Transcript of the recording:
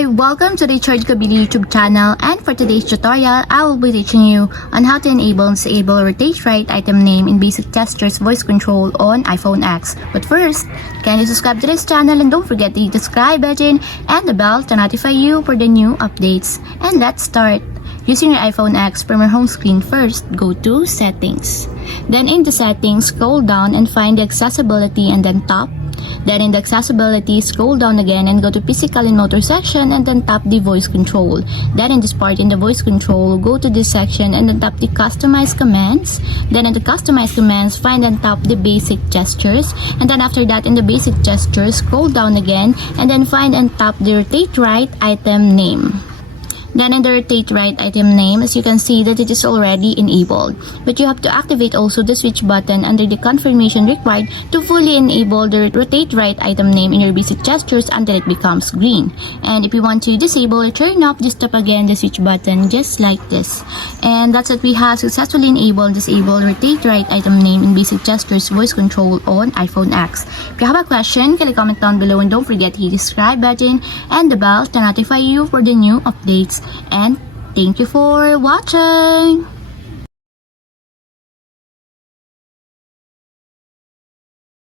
Hi! Welcome to the Richard Kabili YouTube channel, and for today's tutorial, I will be teaching you on how to enable and disable rotate right item name in basic gestures voice control on iPhone X. But first, kindly subscribe to this channel and don't forget the subscribe button and the bell to notify you for the new updates. And let's start. Using your iPhone X from your home screen, first go to Settings. Then in the Settings, scroll down and find the Accessibility and then tap. Then in the Accessibility, scroll down again and go to Physical and Motor section and then tap the Voice Control. Then in this part in the Voice Control, go to this section and then tap the Customize Commands. Then in the Customize Commands, find and tap the Basic Gestures. And then after that, in the Basic Gestures, scroll down again and then find and tap the Rotate Right Item Name. Then in the rotate right item name, as you can see that it is already enabled. But you have to activate also the switch button under the confirmation required to fully enable the rotate right item name in your basic gestures until it becomes green. And if you want to disable or turn off, just tap again the switch button just like this. And that's it, we have successfully enabled and disabled rotate right item name in basic gestures voice control on iPhone X. If you have a question, can you comment down below and don't forget to hit the subscribe button and the bell to notify you for the new updates. And thank you for watching!